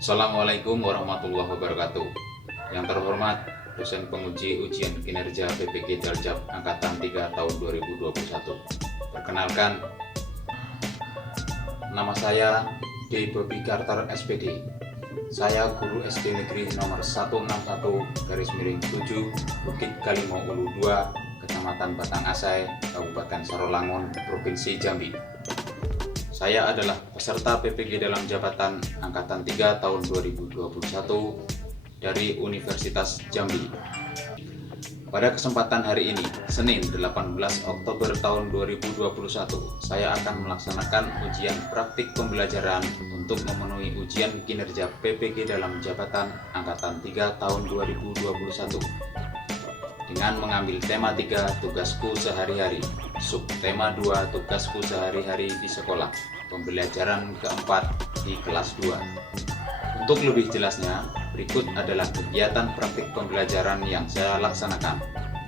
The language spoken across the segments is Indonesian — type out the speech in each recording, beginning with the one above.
Assalamualaikum warahmatullahi wabarakatuh. Yang terhormat dosen penguji ujian kinerja PPG Daljab Angkatan 3 tahun 2021. Perkenalkan, nama saya D. Bobby Carter SPD. Saya guru SD Negeri nomor 161/7 Bukit Kalimo Ulu 2, Kecamatan Batang Asai, Kabupaten Sarolangun, Provinsi Jambi. Saya adalah peserta PPG dalam jabatan Angkatan 3 tahun 2021 dari Universitas Jambi. Pada kesempatan hari ini, Senin 18 Oktober tahun 2021, saya akan melaksanakan ujian praktik pembelajaran untuk memenuhi ujian kinerja PPG dalam jabatan Angkatan 3 tahun 2021 dengan mengambil tema 3 tugasku sehari-hari, subtema 2 tugasku sehari-hari di sekolah, pembelajaran keempat di kelas 2. Untuk lebih jelasnya, berikut adalah kegiatan praktik pembelajaran yang saya laksanakan.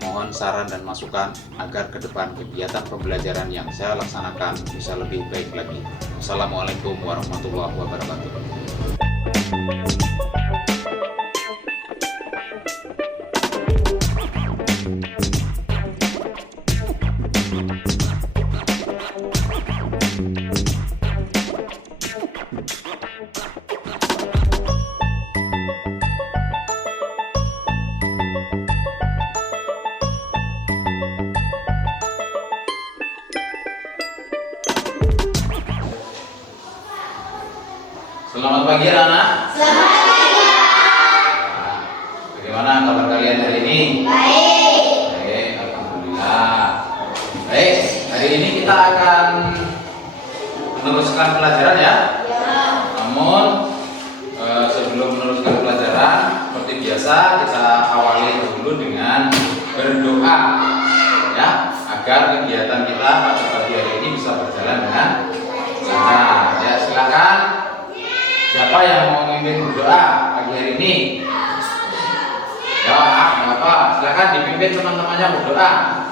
Mohon saran dan masukan agar ke depan kegiatan pembelajaran yang saya laksanakan bisa lebih baik lagi. Wassalamualaikum warahmatullahi wabarakatuh. Selamat pagi anak-anak. Selamat pagi. Bagaimana kabar kalian hari ini? Baik. Baik, alhamdulillah. Baik, hari ini kita akan meneruskan pelajaran ya. Ya. Namun sebelum meneruskan pelajaran, seperti biasa kita awali dulu dengan berdoa ya, agar kegiatan kita pada pagi hari ini bisa berjalan dengan lancar. Ya, silakan. Siapa yang mau memimpin berdoa pagi hari ini? Ya, apa? Silakan dipimpin teman-temannya berdoa.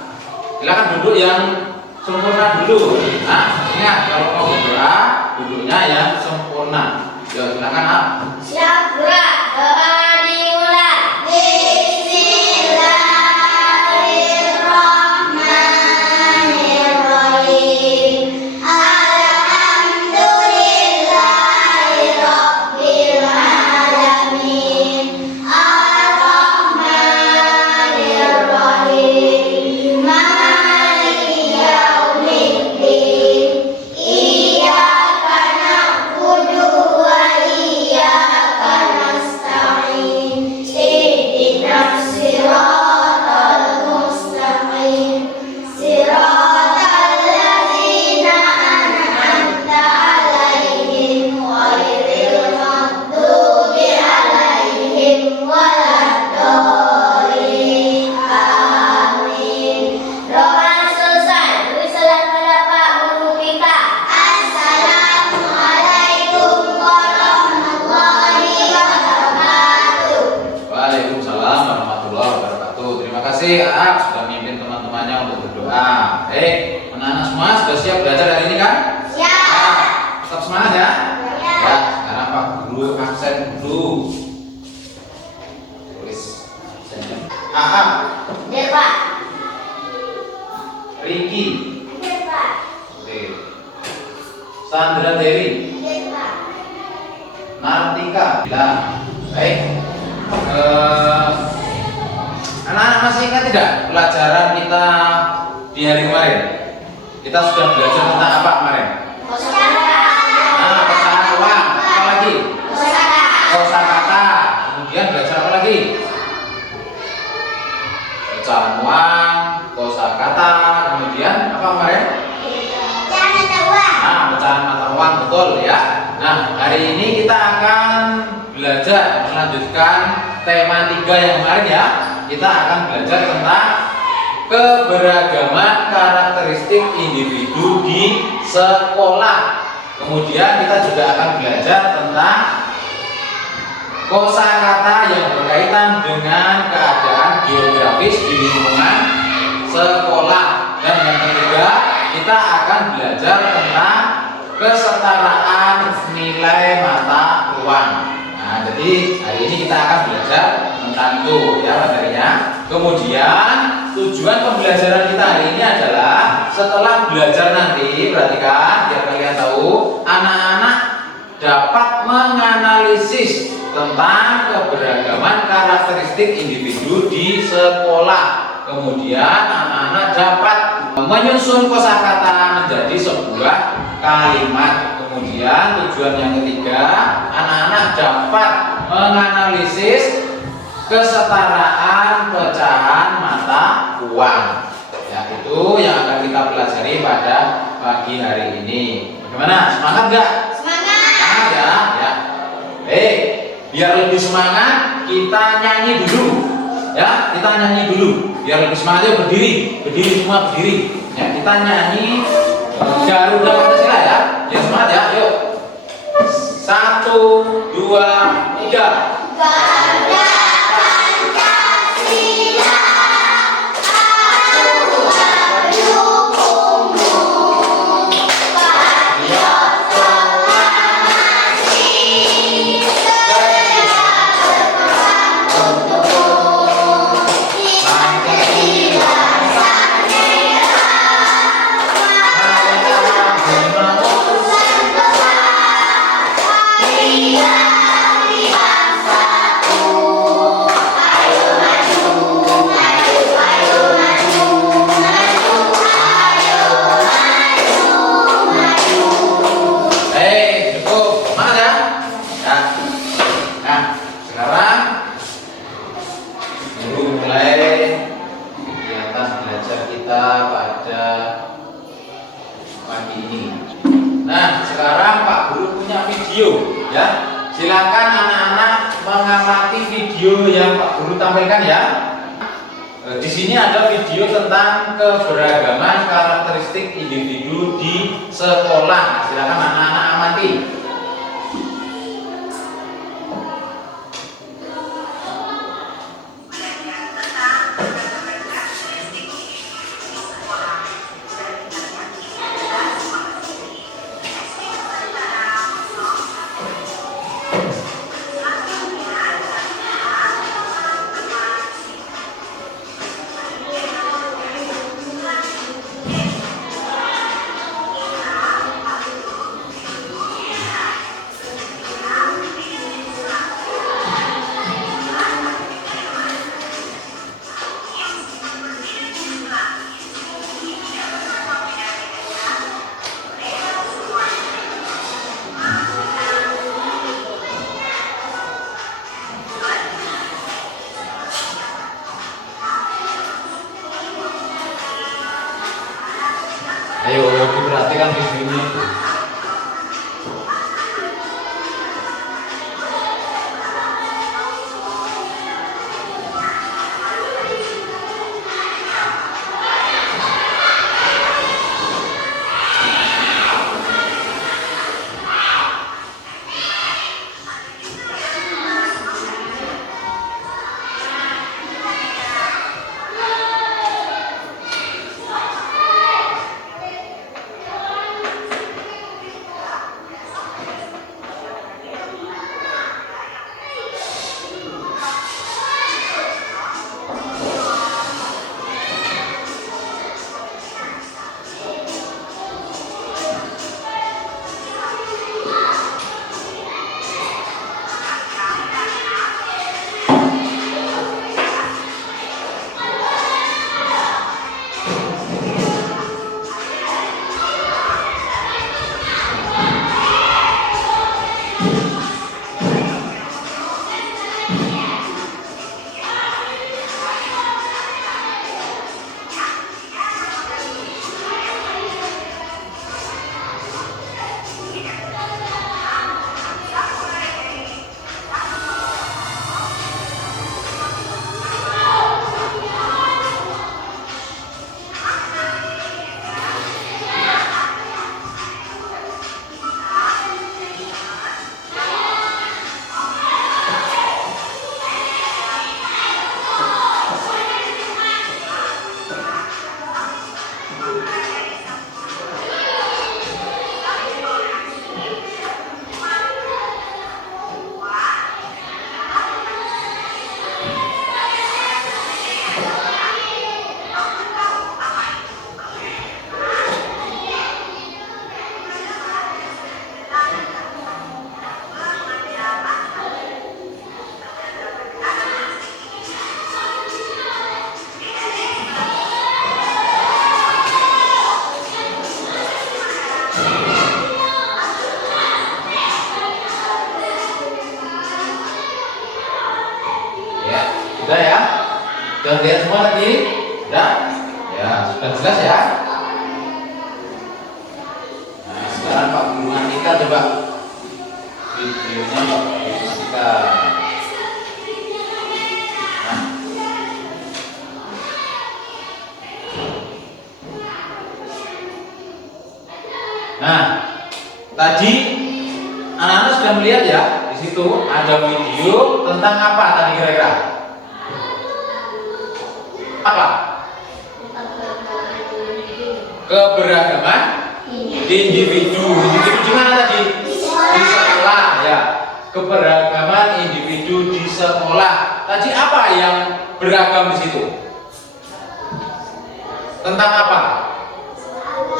Silakan duduk yang sempurna dulu. Nah, ingat kalau mau berdoa, duduknya yang sempurna. Ya, silakan. Siap gerak. Doa dimulai. Bismillahirrahmanirrahim. Alhamdulillahirabbil alamin. Arrahmanirrahim. Maliki yaumiddin. Iyyaka na'budu wa iyyaka nasta'in. Ihdinas siratal mustaqim. Siratal ladzina an'amta 'alaihim ghairil maghdubi 'alaihim waladdallin. Amin. Doa selesai. Beri salam pada Pak Guru kita. Assalamualaikum warahmatullahi wabarakatuh. Waalaikumsalam warahmatullahi wabarakatuh. Terima kasih sudah memimpin teman-temannya untuk berdoa. Baik, anak-anak semua sudah siap belajar hari ini kan? Siap. Tetap semangat ya. Ya. Ya, sekarang Pak Guru absen dulu. Tulis absennya. Hadir, Pak. Riki. Hadir, Pak. Oke. Sandra Dewi. Hadir, Pak. Nartika. Bilang. Baik. Anak-anak masih ingat tidak pelajaran kita di hari kemarin? Kita sudah belajar tentang apa kemarin? Pecahan uang. Apa lagi? Kosakata. Kemudian belajar apa lagi? Pecahan uang, kosakata. Kemudian apa kemarin? Pecahan mata uang, betul ya. Nah, hari ini kita akan belajar melanjutkan tema 3 yang kemarin ya. Kita akan belajar tentang keberagaman karakteristik individu di sekolah. Kemudian kita juga akan belajar tentang kosakata yang berkaitan dengan keadaan geografis di lingkungan sekolah. Dan yang ketiga, kita akan belajar tentang kesetaraan nilai mata uang. Jadi hari ini kita akan belajar tentang itu ya materinya. Kemudian tujuan pembelajaran kita hari ini adalah setelah belajar nanti, perhatikan biar kalian tahu, anak-anak dapat menganalisis tentang keberagaman karakteristik individu di sekolah. Kemudian anak-anak dapat menyusun kosakata menjadi sebuah kalimat. Kemudian tujuan yang ketiga, anak-anak dapat menganalisis kesetaraan pecahan mata uang. Ya, itu yang akan kita pelajari pada pagi hari ini. Bagaimana? Semangat nggak? Semangat ya, ya. Biar lebih semangat kita nyanyi dulu. Ya, kita nyanyi dulu. Biar lebih semangat, yuk berdiri, berdiri semua berdiri. Ya, kita nyanyi Garuda Pancasila ya. Biar semangat ya, yuk. 1, 2, 3. Garuda Pancasila, aku mendukungmu. Patriot proklamasi, segera berperang untukmu. Pancasila sang merah, Nusantara satu. Ayo maju, ayo maju, maju, ayo maju. Cukup, semangat ya. Ya. Nah, sekarang guru mulai kegiatan belajar kita pada pagi ini. Nah, sekarang Pak Guru punya video ya. Silakan anak-anak mengamati video yang Pak Guru tampilkan ya. Di sini ada video tentang keberagaman karakteristik individu di sekolah. Silakan anak-anak amati. Ayo diperhatikan videonya itu. jelas ya? Nah, sekarang Pak Guru Andika coba videonya Pak Guru Andika. Nah, tadi anak-anak sudah melihat ya, di situ ada video tentang apa tadi kira-kira? Apa? Keberagaman individu. Individu di mana tadi? Di sekolah ya. Keberagaman individu di sekolah. Tadi apa yang beragam di situ? Tentang apa?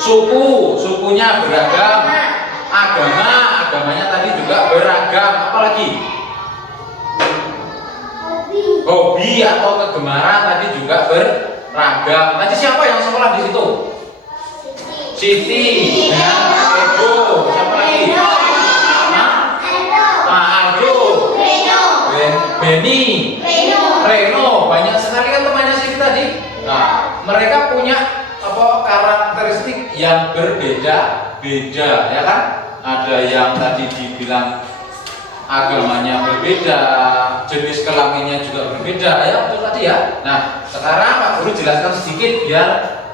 Suku, sukunya beragam. Agama, agamanya tadi juga beragam. Apalagi? Hobi atau kegemaran tadi juga beragam. Tadi siapa yang sekolah di situ? Siti, ya. Ego, siapa lagi? Aldo, Beni, Reno, banyak sekali kan temannya Siti tadi. Nah, mereka punya apa karakteristik yang berbeda-beda, ya kan? Ada yang tadi dibilang agamanya berbeda, jenis kelaminnya juga berbeda, ya betul tadi ya. Nah, sekarang Pak Guru jelaskan sedikit biar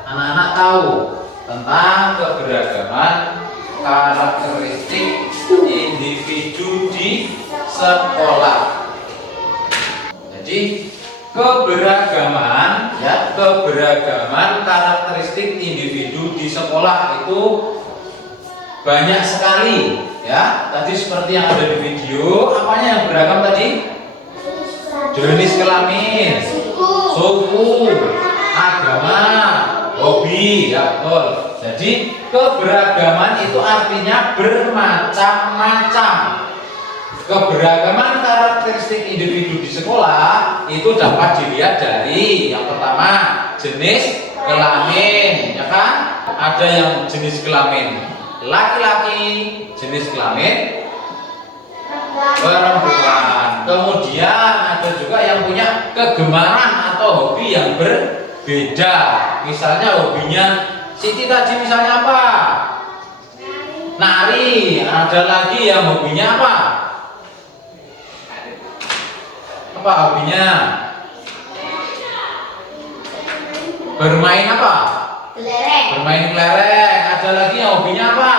anak-anak tahu tentang keberagaman karakteristik individu di sekolah. Jadi keberagaman ya, keberagaman karakteristik individu di sekolah itu banyak sekali ya. Tadi seperti yang ada di video, apanya yang beragam tadi? Jenis kelamin, suku, agama, hobi, ya betul. Jadi keberagaman itu artinya bermacam-macam. Keberagaman karakteristik individu di sekolah itu dapat dilihat dari yang pertama jenis kelamin, ya kan? Ada yang jenis kelamin laki-laki, jenis kelamin perempuan. Kemudian ada juga yang punya kegemaran atau hobi yang berbeda. Misalnya hobinya Siti tadi misalnya apa? Nari. Ada lagi yang hobinya apa? Apa hobinya? Bermain apa? Bermain kelereng. Ada lagi yang hobinya apa?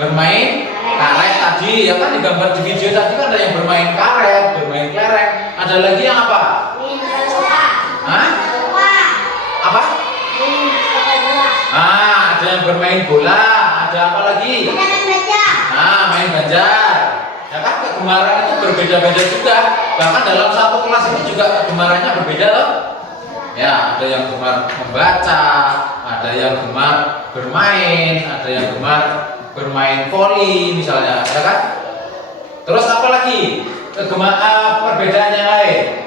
Bermain karet tadi, ya kan digambar di video tadi kan ada yang bermain karet, bermain kelereng. Ada lagi yang apa? Hah? Apa? Ada yang bermain bola. Ada apa lagi? Main banjar. Ya kan kegemaran itu berbeda-beda juga. Bahkan dalam satu kelas ini juga kegemarannya berbeda loh. Ya, ada yang gemar membaca, ada yang gemar bermain, ada yang gemar bermain voli misalnya, ya kan? Terus apa lagi? Perbedaan yang lain.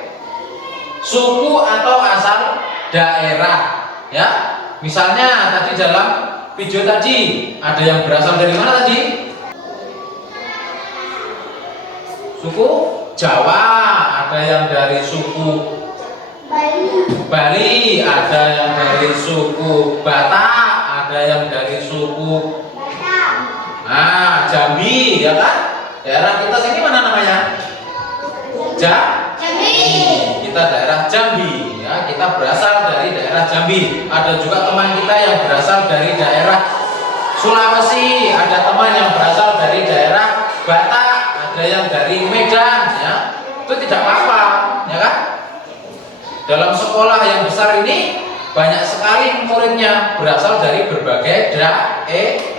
Suku atau asal daerah, ya. Misalnya tadi dalam video tadi ada yang berasal dari mana tadi? Suku Jawa, ada yang dari suku Bali, ada yang dari suku Batak, ada yang dari suku Jambi, ya kan? Daerah kita sini mana namanya? Jambi. Kita daerah Jambi, ya. Kita berasal dari daerah Jambi. Ada juga teman kita yang berasal dari daerah Sulawesi, ada teman yang berasal dari daerah Batak, ada yang dari Medan, ya. Itu tidak apa-apa, ya kan? Dalam sekolah yang besar ini banyak sekali muridnya berasal dari berbagai daerah.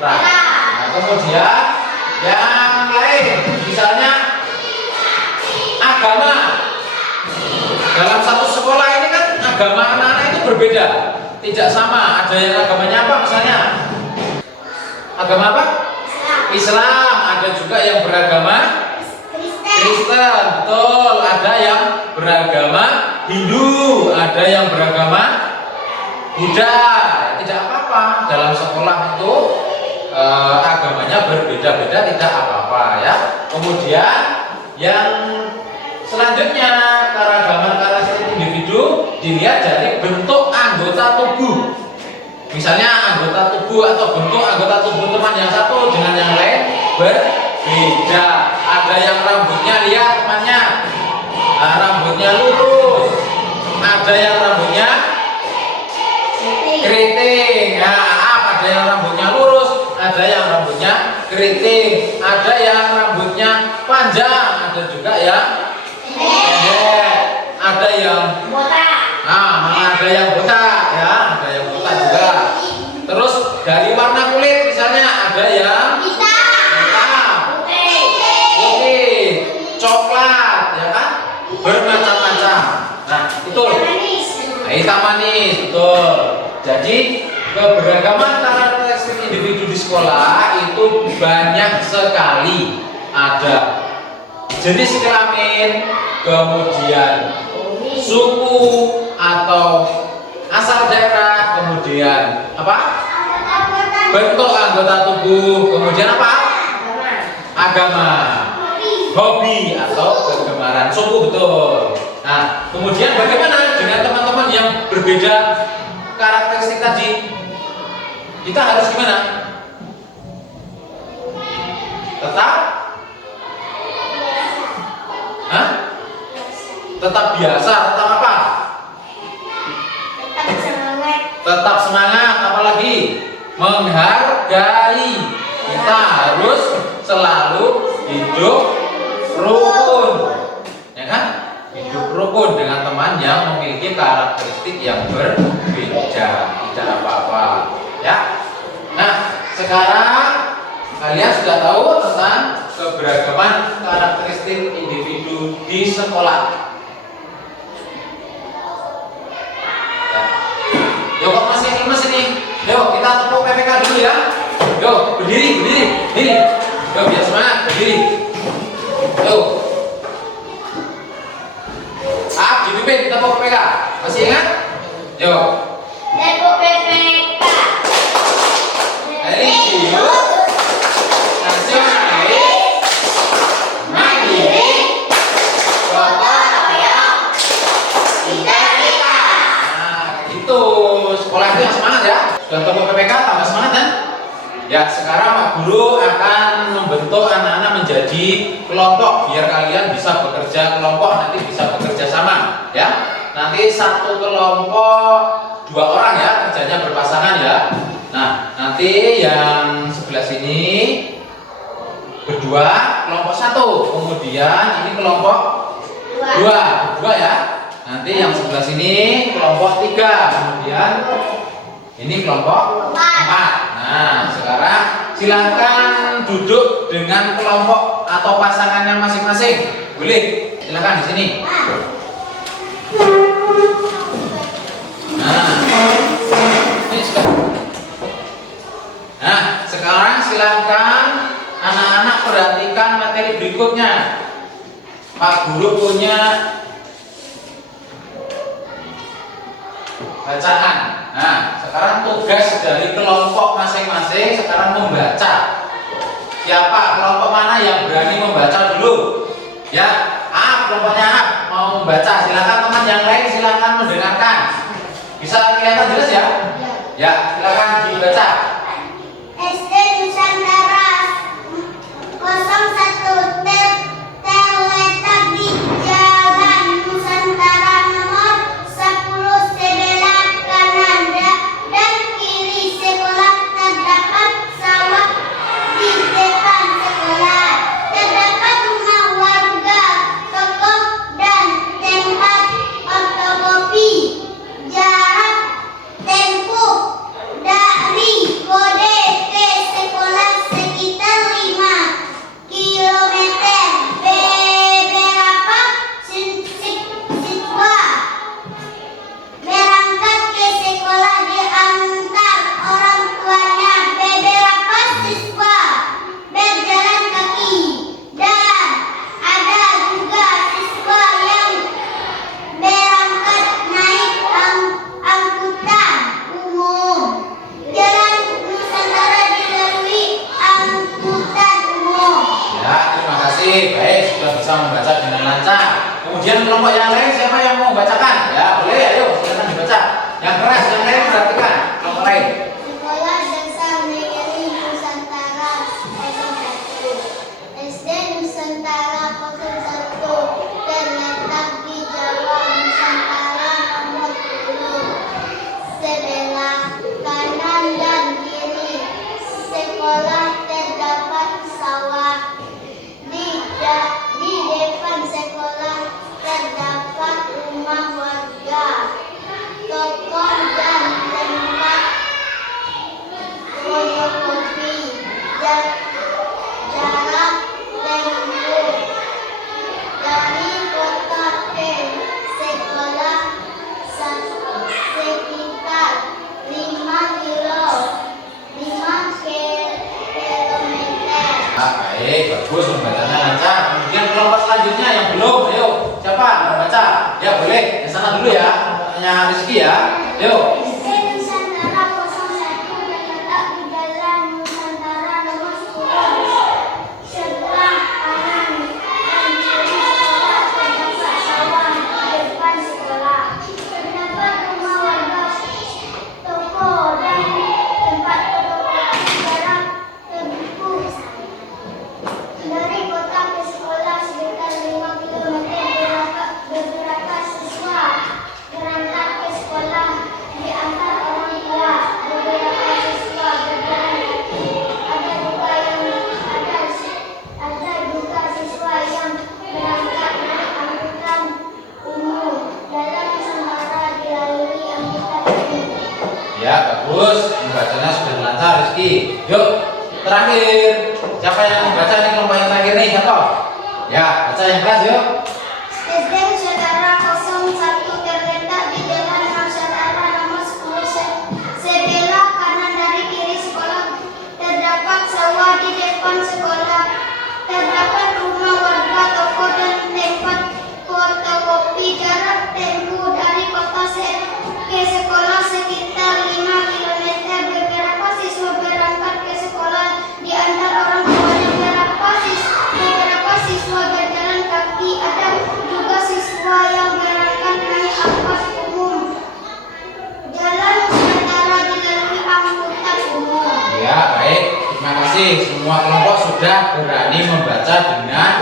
Nah, kemudian yang lain, misalnya agama. Dalam satu sekolah ini kan agama anak-anak itu berbeda, tidak sama. Ada yang agamanya apa misalnya? Agama apa? Islam. Ada juga yang beragama Kristen, betul. Ada yang beragama Hindu, ada yang beragama Buddha. Tidak apa-apa. Dalam sekolah itu agamanya berbeda-beda, tidak apa-apa ya. Kemudian yang selanjutnya keragaman karakteristik individu dilihat dari bentuk anggota tubuh. Misalnya anggota tubuh atau bentuk anggota tubuh teman yang satu dengan yang lain berbeda. Ada yang rambutnya, lihat temannya, nah, rambutnya lurus. Ada yang rambutnya keriting. Nah, ada yang rambutnya lurus, ada yang rambutnya keriting, ada yang rambutnya panjang, ada juga yang pendek, ada yang botak. ada yang botak ya, ada yang botak juga. Terus dari warna kulit misalnya ada yang hitam, putih, coklat, ya kan, bermacam-macam. Nah, betul. Nah, hitam manis, betul. Jadi keberagaman karakteristik individu di sekolah itu banyak sekali. Ada jenis kelamin, kemudian suku atau asal daerah, kemudian apa? Bentuk anggota tubuh, kemudian apa? Agama, hobi atau kegemaran, suku, betul. Nah, kemudian bagaimana dengan teman-teman yang berbeda karakteristik tadi? Kita harus gimana? Tetap? Hah? Tetap biasa, tetap apa? Tetap semangat, apalagi menghargai. Kita harus selalu hidup rukun, ya kan? Hidup rukun dengan teman yang memiliki karakteristik yang berbeda, tidak apa-apa, ya. Nah, sekarang kalian sudah tahu tentang keberagaman karakteristik individu di sekolah. Yuk, kok masih lemes ini? Yuk, kita tepuk PPK dulu ya. Yuk, berdiri. Yuk, biar semangat, berdiri. Yuk. Dipimpin, tepuk PPK. Masih ingat? Yuk. Tepuk PPK. Religius, nasionalis, mandiri, gotong royong, integritas. Nah, gitu. Sekolah itu yang semangat ya. Sudah tepuk PPK, tambah semangat kan? Ya, sekarang Pak Guru akan membentuk anak-anak menjadi kelompok biar kalian bisa bekerja kelompok, nanti bisa bekerja sama, ya. Nanti satu kelompok 2 orang ya, kerjanya berpasangan ya. Nah, nanti yang sebelah sini berdua kelompok 1, kemudian ini kelompok 2 ya. Nanti yang sebelah sini kelompok 3, kemudian ini kelompok 4. Nah, sekarang silakan duduk dengan kelompok atau pasangannya masing-masing. Boleh, silakan di sini. Nah, sekarang silakan anak-anak perhatikan materi berikutnya. Pak Guru punya bacaan. Nah, sekarang tugas dari kelompok masing-masing sekarang membaca. Siapa kelompok mana yang berani membaca dulu? Ya, kelompoknya mau membaca. Silakan teman yang lain silakan mendengarkan. Bisa kelihatan jelas ya? Ya, silakan dibaca. SD Nusantara 01 Teletabik Jalan Nusantara nomor 10 sebelah kanan dan kiri sekolah terdapat sawah di depan sekolah. Terdapat rumah warga, toko dan tempat fotokopi. Jarak tempuh dari kode ke sekolah sekitar 5 kilometer. Beberapa siswa berangkat ke sekolah diantar orang tuanya. Beberapa siswa berjalan kaki dan ada juga siswa yang berangkat naik angkutan umum. Jalan Nusantara dilalui angkutan umum. Ya, terima kasih. Baik, sudah bisa membaca dengan lancar. Kemudian kelompok yang lain siapa yang mau membacakan? Ya, boleh, ayo silakan dibaca. Yang keras, yang lain perhatikan. Kelompok lain. fotokopi, jarak tempuh dari kota ke sekolah sekitar 5 kilometer. Baik, bagus, pembacanya lancar. Kemudian kelompok selanjutnya yang belum, ayo siapa membaca? Ya boleh, ke sana dulu ya. Tanya Rizky ya. Yuk. SD Nusantara 01 terletak di Jalan Nusantara nomor 10. Sebelah kanan dan kiri sekolah terdapat sawah di depan sekolah. Terdapat rumah warga, toko dan tempat fotokopi jarak tempuh dari kota ke sekolah sekitar 5 km. Beberapa siswa berangkat ke sekolah diantar orang tua. Beberapa siswa berjalan kaki. Ada juga siswa yang berangkat naik angkutan umum. Jalan Nusantara dilalui angkutan umum. Ya, bagus. Pembacanya sudah lancar, Rizky. Yuk, terakhir. Siapa yang membaca nih kelompok yang terakhir nih? Siapa? Ya, baca yang keras yuk. SD Nusantara 01 terletak di Jalan Nusantara nomor 10. Sebelah kanan dari kiri sekolah terdapat sawah di depan sekolah. Terdapat rumah warga, toko dan tempat fotokopi. Jarak tempuh dari kota ke sekolah sekitar 5 km. Beberapa siswa berangkat ke sekolah diantar orang tuanya. Beberapa siswa berjalan kaki. Ada juga siswa yang berangkat naik angkot umum. Jalan Nusantara dilalui angkutan umum. Ya, baik. Terima kasih. Semua kelompok sudah berani membaca dengan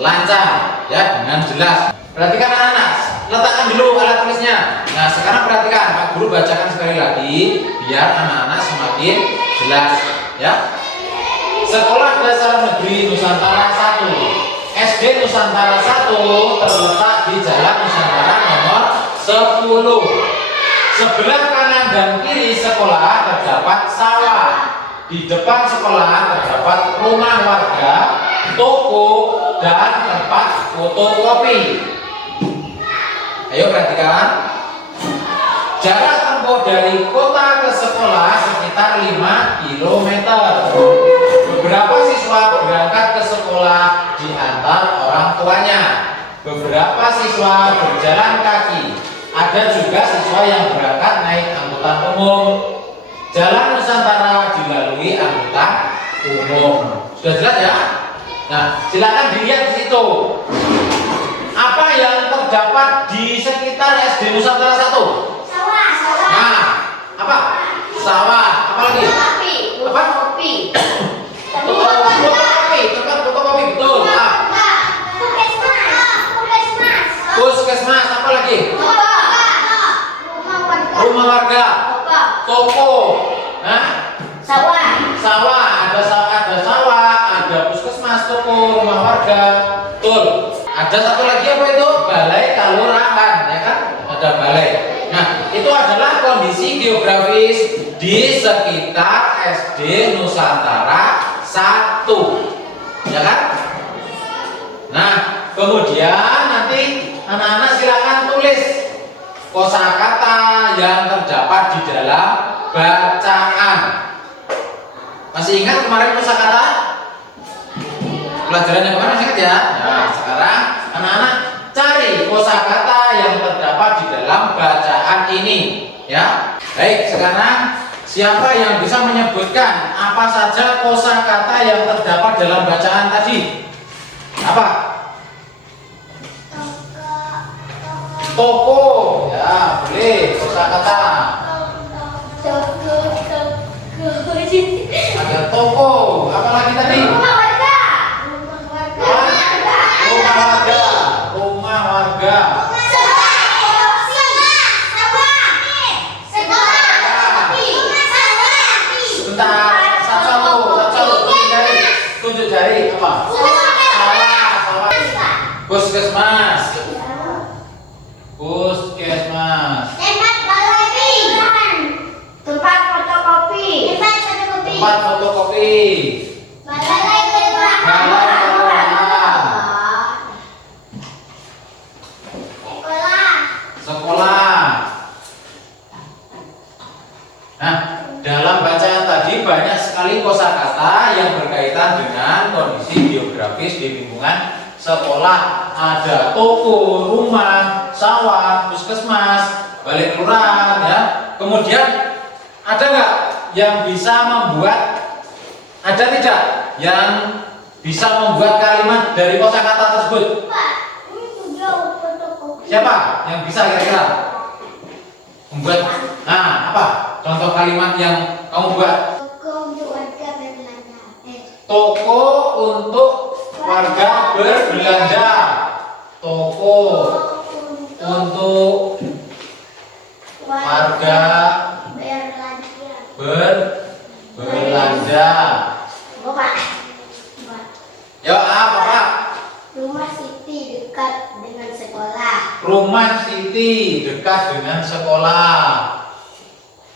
lancar, ya, dengan jelas. Perhatikan anak-anak, letakkan dulu alat tulisnya. Nah, sekarang perhatikan, Pak Guru bacakan sekali lagi biar anak-anak semakin jelas, ya. Sekolah Dasar Negeri Nusantara 1, SD Nusantara 1 terletak di Jalan Nusantara nomor 10. Sebelah kanan dan kiri sekolah terdapat sawah. Di depan sekolah terdapat rumah warga, toko, dan tempat fotokopi. Ayo perhatikan. Jarak tempuh dari kota ke sekolah sekitar 5 km. Beberapa siswa berangkat ke sekolah diantar orang tuanya. Beberapa siswa berjalan kaki. Ada juga siswa yang berangkat naik angkutan umum. Jalan Nusantara dilalui angkutan umum. Sudah jelas ya? Nah, silakan dilihat di situ. Apa yang terdapat di sekitar SD Nusantara 1? Sawah. Nah, apa? Sawah. Apa lagi? Apa? Fotokopi. Fotokopi, tempat fotokopi, betul. Ah, puskesmas, apa lagi? Rumah warga, toko, sawah, ada sawah, ada puskesmas, toko, rumah warga, betul. Ada satu lagi apa itu? Balai kelurahan, ya kan? Ada balai. Nah, itu adalah kondisi geografis di sekitar SD Nusantara 1, ya kan? Nah, kemudian nanti anak-anak silakan tulis kosakata yang terdapat di dalam bacaan. Masih ingat kemarin kosakata? Pelajaran yang kemarin masih ingat ya? Nah, sekarang anak-anak cari kosakata yang terdapat di dalam bacaan ini, ya. Baik, sekarang siapa yang bisa menyebutkan apa saja kosakata yang terdapat dalam bacaan tadi? Apa? Toko, ya boleh kosakata. Ada toko, apa lagi tadi? Rumah warga. Sebentar, tunjuk jari apa? Sawah. Puskesmas. Tempat fotokopi. Tempat fotokopi. Balai kelurahan. Balai kelurahan. Sekolah. Sekolah. Nah, dalam bacaan tadi banyak sekali kosakata yang berkaitan dengan kondisi geografis di lingkungan sekolah. Ada toko, rumah, sawah, puskesmas, balai kelurahan, ya. Kemudian ada nggak yang bisa membuat, ada tidak yang bisa membuat kalimat dari kosakata tersebut? Pak, ini jauh fotokopi. Siapa yang bisa kira-kira membuat? Nah, apa contoh kalimat yang kamu buat? Toko untuk warga berbelanja. Toko untuk warga berbelanja. Toko untuk warga berbelanja. berbelanja. Bapak. Ya, apa Pak? Rumah Siti dekat dengan sekolah. Rumah Siti dekat dengan sekolah.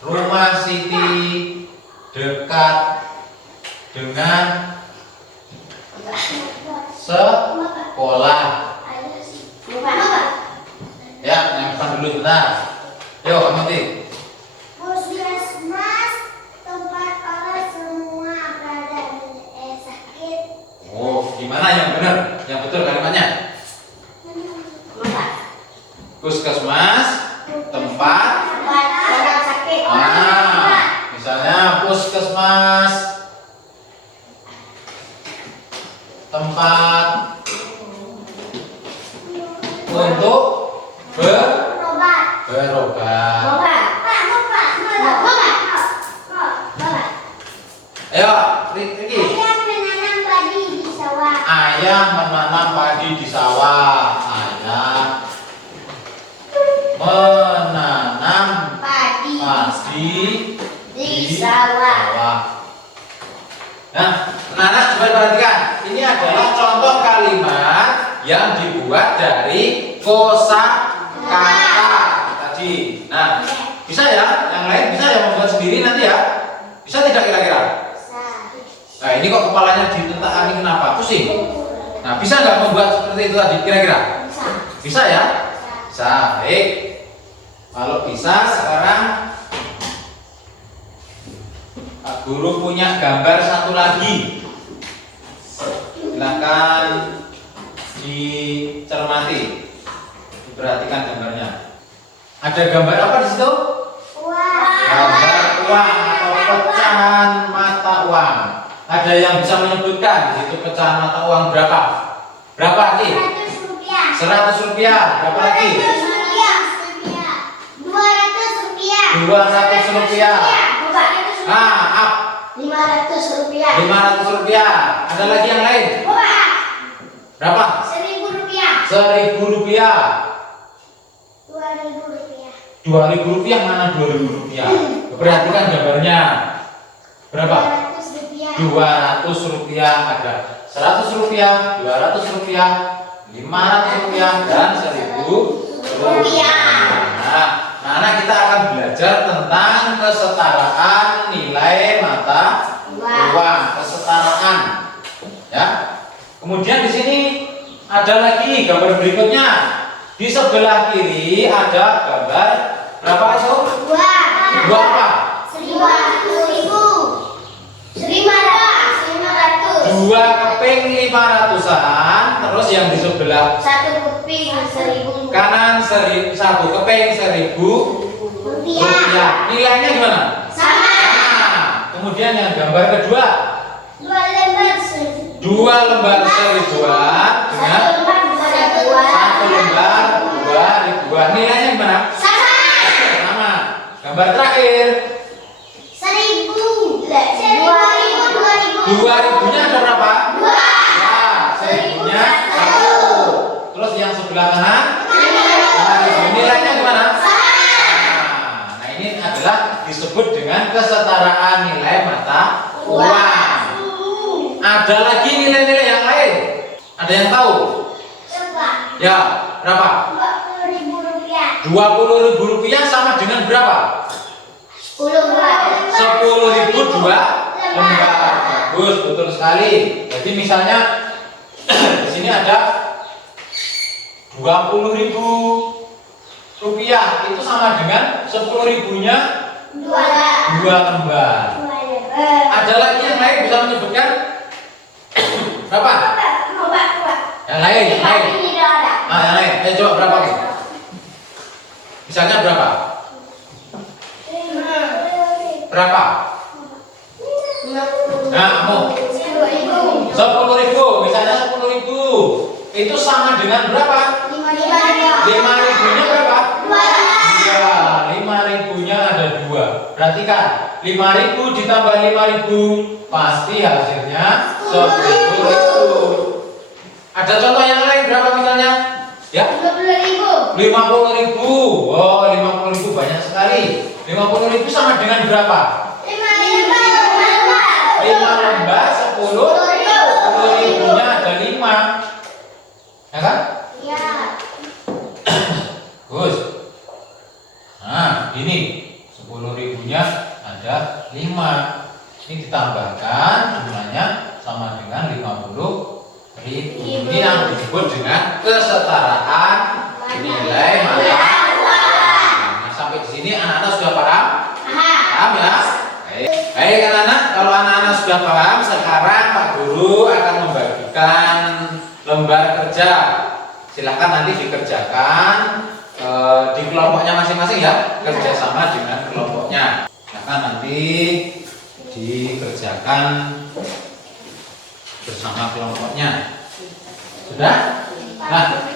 Rumah Siti dekat dengan sekolah. Bapak. Ya, yang depan dulu sebentar. Yo, kamu Ti. Puskesmas tempat orang semua pada sakit. Oh, gimana yang benar? Yang betul kalimatnya? Puskesmas tempat. Orang sakit. Misalnya puskesmas tempat untuk Berobat. berobat. Bapak. Ayo, Riki. Ayah menanam padi di sawah. Ayah menanam padi di sawah. Ayah menanam Padi padi di sawah. Nah, anak-anak coba perhatikan. Ini adalah contoh kalimat yang dibuat dari kosakata tadi. Nah, bisa ya? Yang lain bisa ya membuat sendiri nanti ya? Bisa tidak kira-kira? Nah, ini kok kepalanya ditentak-angin kenapa? Pusing. Nah, bisa nggak membuat seperti itu tadi kira-kira? Bisa ya? Bisa. Baik. Kalau bisa sekarang Pak Guru punya gambar satu lagi. Silakan dicermati, diperhatikan gambarnya. Ada gambar apa di situ? Gambar uang atau pecahan mata uang. Ada yang bisa menyebutkan di situ pecahan mata uang berapa? Berapa sih? 100 rupiah. 100 rupiah. Berapa lagi? 200 rupiah. 200 rupiah. Bapak. Nah, up. 500 rupiah. 500 rupiah. Ada lagi yang lain? Bapak. Berapa? 1000 rupiah. 1000 rupiah. 2000 rupiah. 2000 rupiah mana 2000 rupiah? Perhatikan gambarnya. Berapa? 200 rupiah. 200 rupiah ada. 100 rupiah, 200 rupiah, 500 rupiah, dan 1000 rupiah. Nah, anak kita akan belajar tentang kesetaraan nilai mata uang, kesetaraan. Ya. Kemudian di sini ada lagi gambar berikutnya. Di sebelah kiri ada gambar berapa itu? Dua apa? 2 keping 500-an. Terus yang di sebelah 1 keping 1000 kanan 1 keping 1000 rupiah. Nilainya gimana? Sama. Nah, kemudian yang gambar kedua 2 lembar 2 lembar 1000-an dengan 1 lembar 2 ribuan. Nilainya gimana? Sama. Gambar terakhir 2000-nya ada berapa? 2. Ya, 1000-nya 1. Terus yang sebelah kanan 5000. Nilainya gimana? Nah, ini adalah disebut dengan kesetaraan nilai mata uang. Ada lagi nilai-nilai yang lain? Ada yang tahu? Ya, berapa? 20.000 rupiah sama dengan berapa? 10.000 2 lembar. Bagus, betul sekali. Jadi misalnya di sini ada 20.000 rupiah, itu sama dengan 10.000-nya dua lembar. Ada lagi yang lain bisa menyebutkan berapa? Yang lain. Yang lain. Coba berapa? Misalnya berapa? Berapa? Nah, kamu 10.000, misalnya 10.000 itu sama dengan berapa? 5.000-nya berapa? 2. Ya, 5.000-nya ada 2. Perhatikan, 5.000 ditambah 5.000 pasti hasilnya 10.000. Ada contoh yang lain berapa misalnya? Ya? 50.000. Oh, 50.000 banyak sekali. 50.000 sama dengan berapa? 5 lembar 10.000-nya ada 5. Ya kan? Ya. Bagus. Nah, ini 10.000-nya ada 5. Ini ditambahkan jumlahnya sama dengan 50.000. Ini yang disebut dengan kesetaraan nilai mata. Nah, sampai di sini anak-anak sudah paham? Paham ya? Baik anak-anak, kalau anak-anak sudah paham, sekarang Pak Guru akan membagikan lembar kerja. Silahkan nanti dikerjakan di kelompoknya masing-masing ya, kerjasama dengan kelompoknya. Silahkan nanti dikerjakan bersama kelompoknya. Sudah? Nah,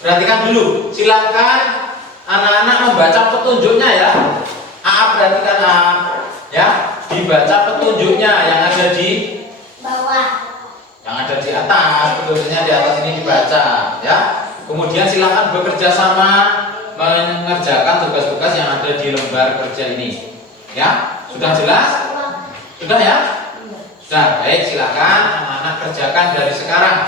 perhatikan dulu. Silahkan anak-anak membaca petunjuknya ya. Perhatikan ya, dibaca petunjuknya yang ada di Bawah. yang ada di atas, petunjuknya di atas ini dibaca ya. Kemudian silakan bekerja sama mengerjakan tugas-tugas yang ada di lembar kerja ini. Ya, sudah jelas? Sudah ya? Sudah, baik, silakan anak-anak kerjakan dari sekarang.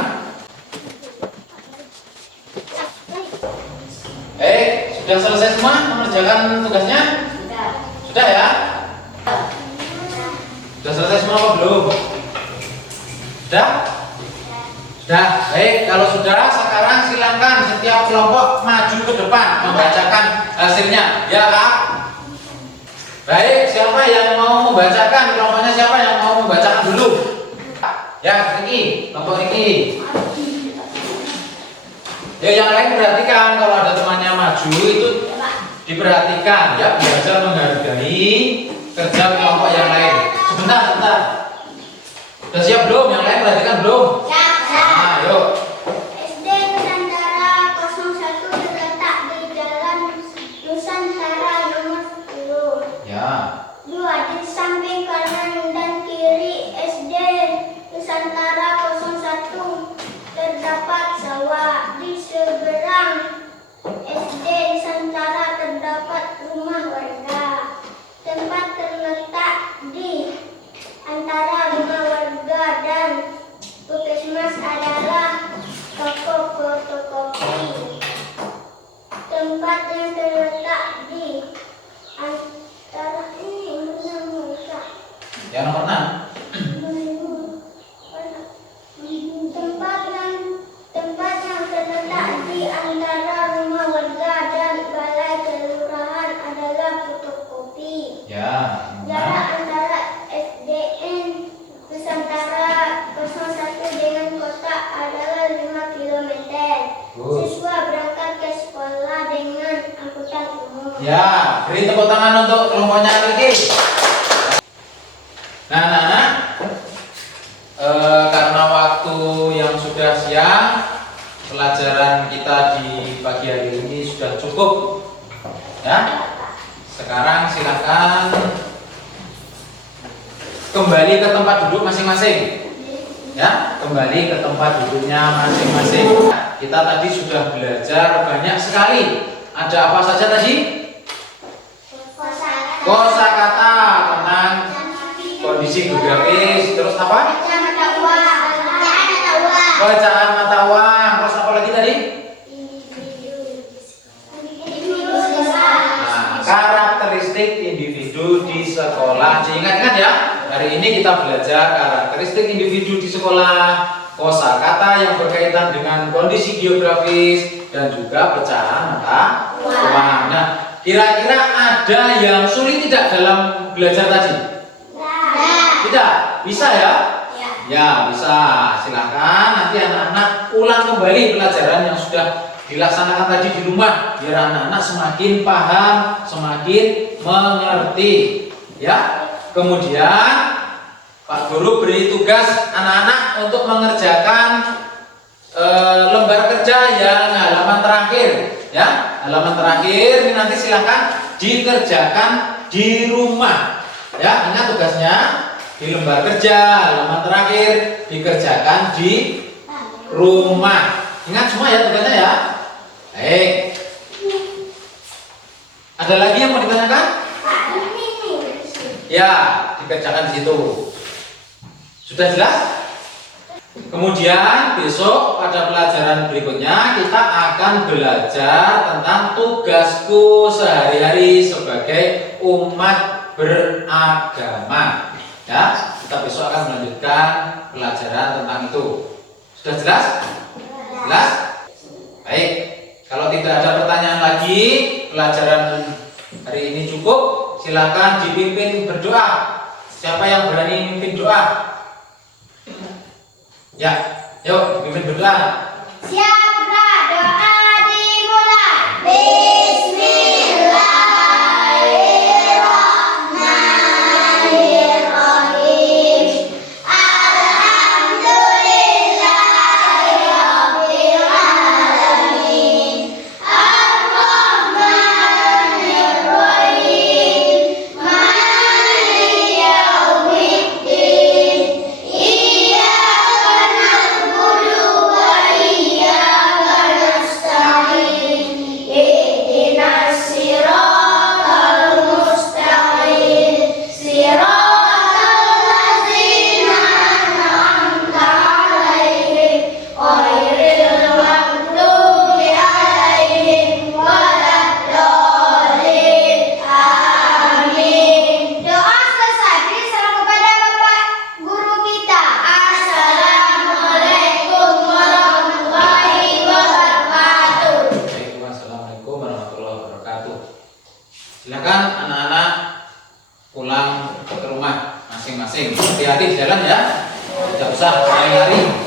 Sudah selesai semua mengerjakan tugasnya? Sudah ya? Sudah selesai semua apa belum? Sudah? Sudah, baik. Kalau sudah, sekarang silakan setiap kelompok maju ke depan membacakan hasilnya. Ya, Kak? Baik, siapa yang mau membacakan? Kelompoknya siapa yang mau membacakan dulu? Ya, Riki, kelompok Riki. Ya, yang lain perhatikan kalau ada temannya maju itu diperhatikan ya, belajar menghargai kerja kelompok yang lain. Sebentar. Sudah siap belum? Yang lain perhatikan belum? Ya. Nah, yuk. SD Nusantara 01 terletak di Jalan Nusantara nomor 10. Ya. 2. Di samping kanan dan kiri SD Nusantara 01 terdapat sawah. Di seberang SD Nusantara terdapat rumah warga. Tempat terletak di antara rumah warga dan puskesmas adalah toko fotokopi. Tempat yang terletak di antara ini Yang nomor 6. tempat yang terletak di antara rumah warga dan balai kelurahan adalah fotokopi. Ya. Jarak antara SDN Nusantara 01 dengan kota adalah 5 km. Siswa berangkat ke sekolah dengan angkutan umum. Ya, beri tepuk tangan untuk kelompoknya Riki. Nah, karena waktu yang sudah siang, pelajaran kita di pagi hari ini sudah cukup. Ya, sekarang silakan kembali ke tempat duduk masing-masing. Ya, kembali ke tempat duduknya masing-masing. Kita tadi sudah belajar banyak sekali. Ada apa saja tadi? Kosakata tentang kondisi geografis. Terus apa? Bacaan mata uang. Terus apa lagi tadi? Nah, karakteristik individu di sekolah. sekolah. Diingat-ingat ya, hari ini kita belajar karakteristik individu di sekolah, kosakata yang berkaitan dengan kondisi geografis, dan juga pecahan mata uang. Nah, kira-kira ada yang sulit tidak dalam belajar tadi? Tidak? Bisa ya? Ya, bisa. Silahkan nanti anak-anak ulang kembali pelajaran yang sudah dilaksanakan tadi di rumah, biar anak-anak semakin paham, semakin mengerti. Ya. Kemudian Pak Guru beri tugas anak-anak untuk mengerjakan lembar kerja yang halaman terakhir. Ya, halaman terakhir ini nanti silahkan dikerjakan di rumah. Ya, ingat tugasnya. Di lembar kerja halaman terakhir dikerjakan di rumah. Ingat semua ya tugasnya ya. Baik. Ada lagi yang mau ditanyakan? Ya, dikerjakan di situ. Sudah jelas? Kemudian besok pada pelajaran berikutnya kita akan belajar tentang tugasku sehari-hari sebagai umat beragama. Ya, kita besok akan melanjutkan pelajaran tentang itu. Sudah jelas? Jelas? Baik. Kalau tidak ada pertanyaan lagi, pelajaran hari ini cukup. Silakan dipimpin berdoa. Siapa yang berani memimpin doa? Ya, yuk pimpin berdoa. Siapa doa dimulai? Bismillahirrahmanirrahim. Alhamdulillahirabbil alamin. Ar-Rahmanir-Rahim. Maliki yaumiddin. Iyyaka na'budu wa iyyaka nasta'in. Ihdinas siratal mustaqim. Siratal ladzina an'amta 'alaihim ghairil maghdubi 'alaihim waladdallin. Amin. Doa selesai. Beri salam kepada Bapak Guru kita. Assalamualaikum warahmatullahi wabarakatuh. Baik, wassalamualaikum warahmatullahi wabarakatuh. Silakan anak-anak pulang ke rumah masing-masing. Hati-hati di jalan ya. Tidak usah lari-lari.